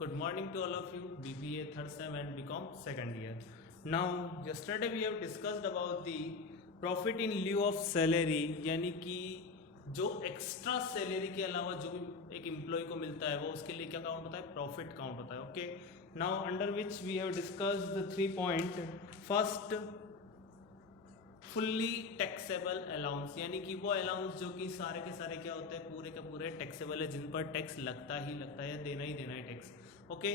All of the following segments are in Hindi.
Good morning to all of you, BBA third sem and BCom second year. Now, yesterday we have discussed about the profit in lieu of salary, यानी कि जो एक्स्ट्रा सैलरी के अलावा जो भी एक एम्प्लॉय को मिलता है वो उसके लिए क्या काउंट होता है, प्रॉफिट काउंट होता है. Okay, now under which we have discussed the 3 point. First, fully taxable allowance, यानी कि वो अलाउंस जो कि सारे के सारे क्या होते हैं, पूरे के पूरे टैक्सेबल है, जिन पर टैक्स लगता ही लगता है या देना ही देना है टैक्स. ओके,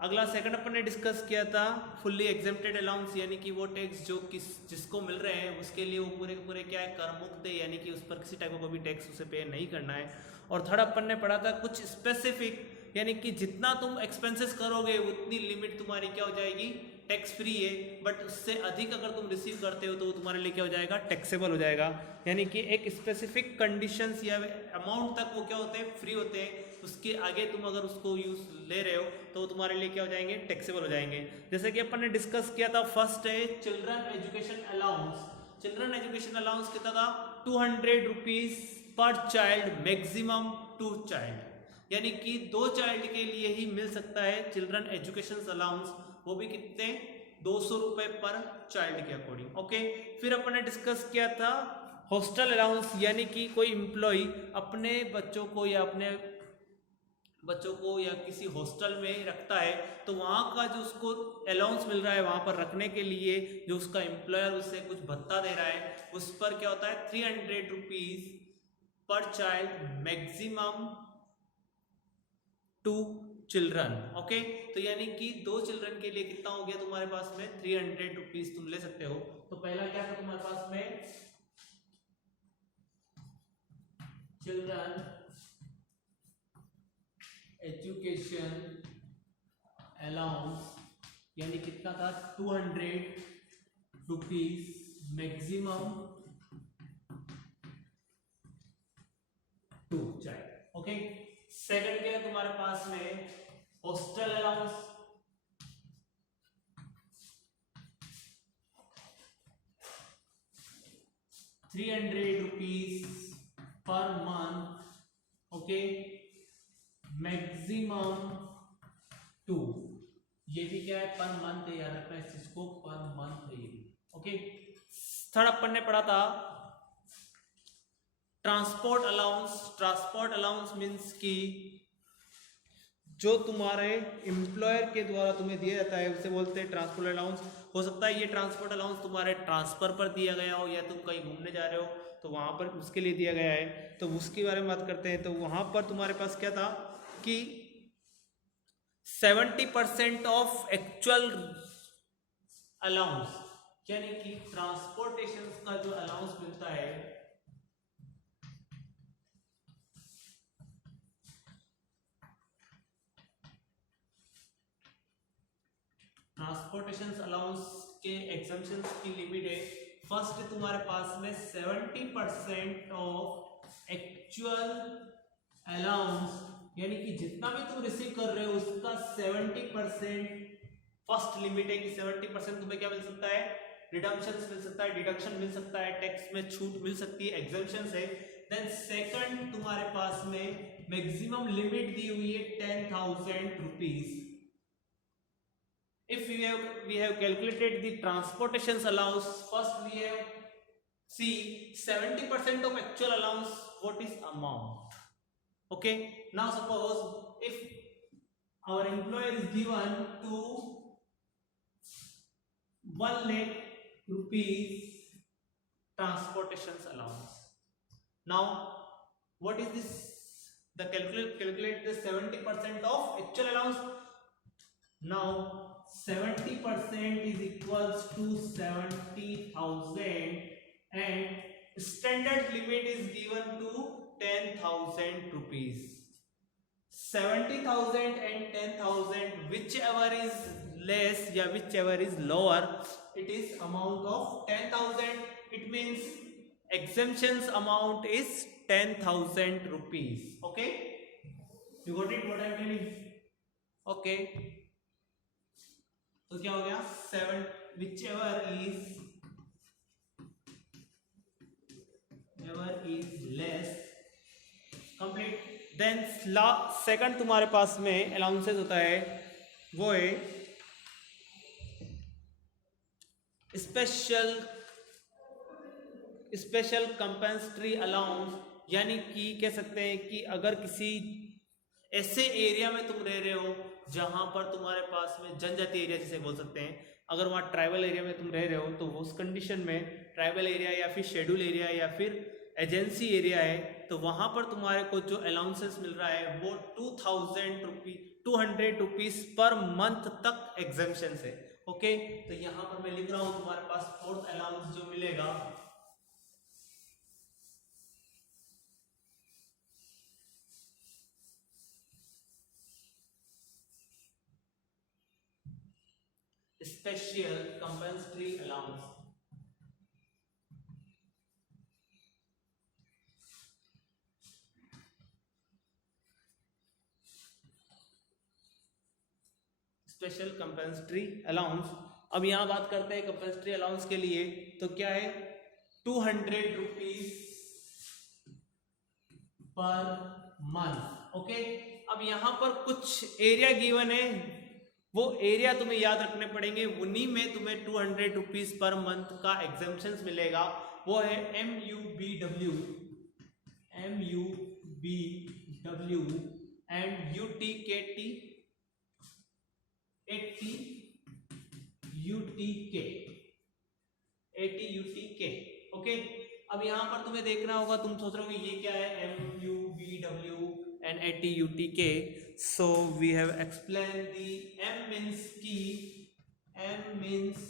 अगला सेकंड अपन ने डिस्कस किया था फुल्ली एग्जेम्प्टेड अलाउंस, यानी कि वो टैक्स जो जिसको मिल रहे हैं उसके लिए वो पूरे के पूरे क्या है, कर मुक्त है, यानी कि उस पर किसी टाइप का कोई भी टैक्स उसे पे नहीं करना है. और थर्ड अपन ने पढ़ा था कुछ स्पेसिफिक, यानी कि जितना तुम एक्सपेंसेस करोगे उतनी लिमिट तुम्हारी क्या हो जाएगी, टैक्स फ्री है, बट उससे अधिक अगर तुम रिसीव करते हो तो वो तुम्हारे लिए क्या हो जाएगा, टैक्सेबल हो जाएगा. यानी कि एक स्पेसिफिक कंडीशंस या अमाउंट तक वो क्या होते हैं, फ्री होते हैं. उसके आगे तुम अगर उसको यूज ले रहे हो तो वो तुम्हारे लिए क्या हो जाएंगे, टैक्सेबल हो जाएंगे. जैसे कि अपन ने डिस्कस किया था, फर्स्ट है children education allowance. Children education allowance कितना था, 200 rupees per child, maximum 2 child, यानी कि 2 चाइल्ड के लिए ही मिल सकता है चिल्ड्रन एजुकेशन अलाउंस. वो भी कितने, 200 रुपए पर चाइल्ड के अकॉर्डिंग. ओके, फिर अपन ने डिस्कस किया था हॉस्टल अलाउंस, यानी कि कोई एम्प्लॉय अपने बच्चों को या किसी हॉस्टल में रखता है तो वहाँ का जो उसको अलाउंस मिल रहा है, वहाँ पर रखने के लिए जो उसका एम्प्लॉयर उससे कुछ भत्ता दे रहा है, उस पर क्या होता है, 300 rupees per child, maximum 2 children. Okay, तो यानी कि 2 चिल्ड्रन के लिए कितना हो गया तुम्हारे पास में, 300 रुपीज तुम ले सकते हो. तो पहला क्या था तुम्हारे पास में, चिल्ड्रन एजुकेशन अलाउंस, यानी कितना था, 200 rupees, maximum 2 child. Okay, second क्या है तुम्हारे पास में, hostel allowance. ₹300 per month. Okay, maximum 2. ये भी क्या है, पर मंथ है, याद रखना इस चीज को, पर मंथ है ये भी. ओके, थर्ड अपन ने पढ़ा था transport allowance. Transport allowance means कि जो तुम्हारे एम्प्लॉयर के द्वारा तुम्हें दिया जाता है उसे बोलते हैं ट्रांसपोर्ट अलाउंस. हो सकता है ये ट्रांसपोर्ट अलाउंस तुम्हारे ट्रांसफर पर दिया गया हो, या तुम कहीं घूमने जा रहे हो तो वहां पर उसके लिए दिया गया है, तो उसके बारे में बात करते हैं. तो वहां पर तुम्हारे पास क्या था कि 70% ऑफ एक्चुअल अलाउंस, यानी कि ट्रांसपोर्टेशन का जो अलाउंस मिलता है, ट्रांसपोर्टेशन अलाउंस के एग्जम्पशंस की लिमिट है. फर्स्ट तुम्हारे पास में 70% ऑफ एक्चुअल अलाउंस, यानी कि जितना भी तुम रिसीव कर रहे हो उसका 70% फर्स्ट लिमिट है कि 70% तुम्हें क्या मिल सकता है, रिडम्पशन मिल सकता है, डिडक्शन मिल सकता है, टैक्स में छूट मिल सकती है, एग्जम्पशंस है. देन सेकंड तुम्हारे पास में मैक्सिमम लिमिट दी हुई है 10,000 rupees. If we have calculated the transportation allowance, first we have see 70% of actual allowance, what is amount. Okay, now suppose if our employer is given to 1 lakh rupees transportation allowance. Now what is this, the calculate the 70% of actual allowance. Now 70% is equals to 70,000 and standard limit is given to 10,000 rupees. 70,000 and 10,000, whichever is less या whichever is lower, it is amount of 10,000. It means exemptions amount is 10,000 rupees. Okay, you got it what I am telling? Okay, तो क्या हो गया, 7 whichever is less, complete. Then second तुम्हारे पास में अलाउंसेस होता है वो है स्पेशल कंपेंसेटरी अलाउंस, यानी कि कह सकते हैं कि अगर किसी ऐसे एरिया में तुम रह रहे हो जहां पर तुम्हारे पास में जनजाति एरिया जिसे बोल सकते हैं, अगर वहाँ ट्राइबल एरिया में तुम रह रहे हो तो उस कंडीशन में ट्राइबल एरिया या फिर शेड्यूल एरिया या फिर एजेंसी एरिया है, तो वहां पर तुम्हारे को जो अलाउंसेस मिल रहा है वो 200 रुपीज पर मंथ तक एग्जेम्पशन है। ओके, तो यहाँ पर मैं लिख रहा हूँ तुम्हारे पास फोर्थ अलाउंस जो मिलेगा special compensatory allowance. Special compensatory allowance. अब यहां बात करते हैं कंपेंसेटरी अलाउंस के लिए, तो क्या है 200 रुपीज पर मंथ। ओके, अब यहां पर कुछ एरिया गिवन है, वो एरिया तुम्हें याद रखने पड़ेंगे, उन्हीं में तुम्हें 200 रुपीज पर मंथ का एग्जेम्पशन मिलेगा। वो है MUBW and UTKT 80 UTK। Okay, अब यहां पर तुम्हें देखना होगा, तुम सोच रहे हो ये क्या है MUBW and 80 UTK। so we have explained the M means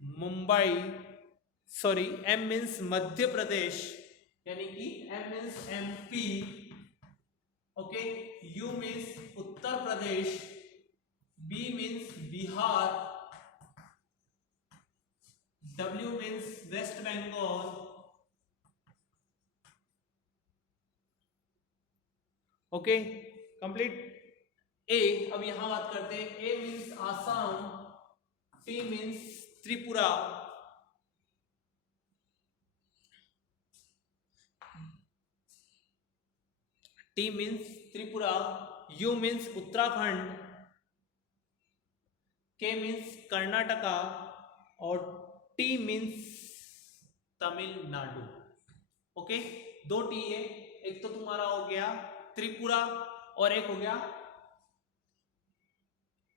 Mumbai, sorry M means Madhya Pradesh, यानी कि M means MP, okay, U means Uttar Pradesh, B means Bihar, W means West Bengal, okay complete. A, अब यहां बात करते हैं, A means Assam, T means Tripura, T means Tripura, U means Uttarakhand, K means Karnataka और टी मीन्स तमिलनाडु। ओके, दो टी है, एक तो तुम्हारा हो गया त्रिपुरा और एक हो गया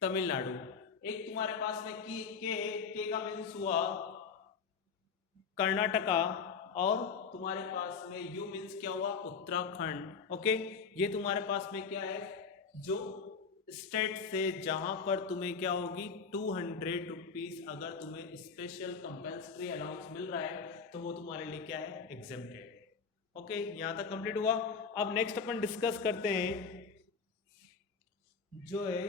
तमिलनाडु। एक तुम्हारे पास में के का मीन्स हुआ कर्नाटका और तुम्हारे पास में यू मीन्स क्या हुआ उत्तराखंड। ओके, ये तुम्हारे पास में क्या है जो स्टेट से जहां पर तुम्हें क्या होगी 200 रुपीज अगर तुम्हें स्पेशल कंपेंसेटरी अलाउंस मिल रहा है तो वो तुम्हारे लिए क्या है एग्जेम्प्टेड। ओके, यहां तक कंप्लीट हुआ। अब नेक्स्ट अपन डिस्कस करते हैं जो है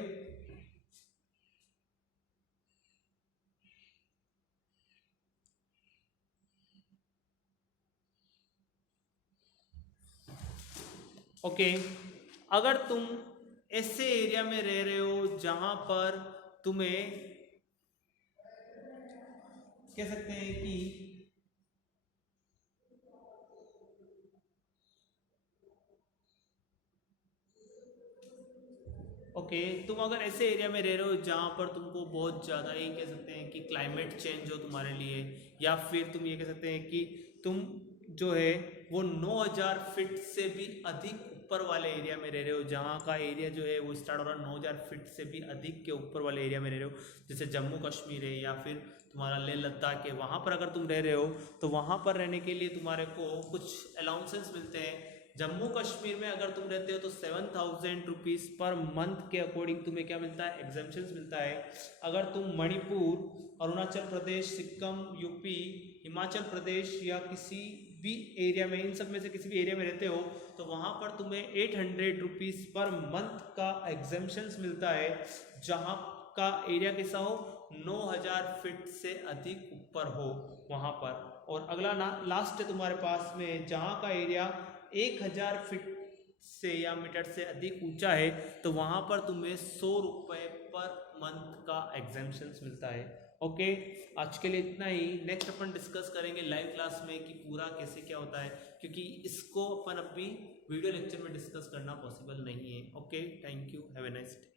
ओके, अगर तुम ऐसे एरिया में रह रहे हो जहां पर तुम्हें कह सकते हैं कि ओके, तुम अगर ऐसे एरिया में रह रहे हो जहां पर तुमको बहुत ज़्यादा ही कह सकते हैं कि क्लाइमेट चेंज हो तुम्हारे लिए, या फिर तुम ये कह सकते हैं कि तुम जो है वो 9000 फीट से भी अधिक ऊपर वाले एरिया में रह रहे हो, जहाँ का एरिया जो है वो स्टार्ट हो रहा है 9000 फीट से भी अधिक के ऊपर वाले एरिया में रह रहे हो, जैसे जम्मू कश्मीर है या फिर तुम्हारा लेह लद्दाख है, वहाँ पर अगर तुम रह रहे हो तो वहाँ पर रहने के लिए तुम्हारे को कुछ अलाउंसेस मिलते हैं। जम्मू कश्मीर में अगर तुम रहते हो तो 7000 रुपीज़ पर मंथ के अकॉर्डिंग तुम्हें क्या मिलता है एग्जेम्पशन मिलता है। अगर तुम मणिपुर, अरुणाचल प्रदेश, सिक्किम, यूपी, हिमाचल प्रदेश या किसी भी एरिया में, इन सब में से किसी भी एरिया में रहते हो तो वहाँ पर तुम्हें 800 रुपीज़ पर मंथ का एग्जेम्पशन मिलता है, जहाँ का एरिया कैसा हो 9000 फीट से अधिक ऊपर हो वहाँ पर। और अगला लास्ट है तुम्हारे पास में जहाँ का एरिया 1000 फीट से या मीटर से अधिक ऊंचा है, तो वहां पर तुम्हें 100 रुपये पर मंथ का एग्जेम्पशन मिलता है। ओके, आज के लिए इतना ही। नेक्स्ट अपन डिस्कस करेंगे लाइव क्लास में कि पूरा कैसे क्या होता है, क्योंकि इसको अपन अभी वीडियो लेक्चर में डिस्कस करना पॉसिबल नहीं है। Okay, thank you, have a nice day.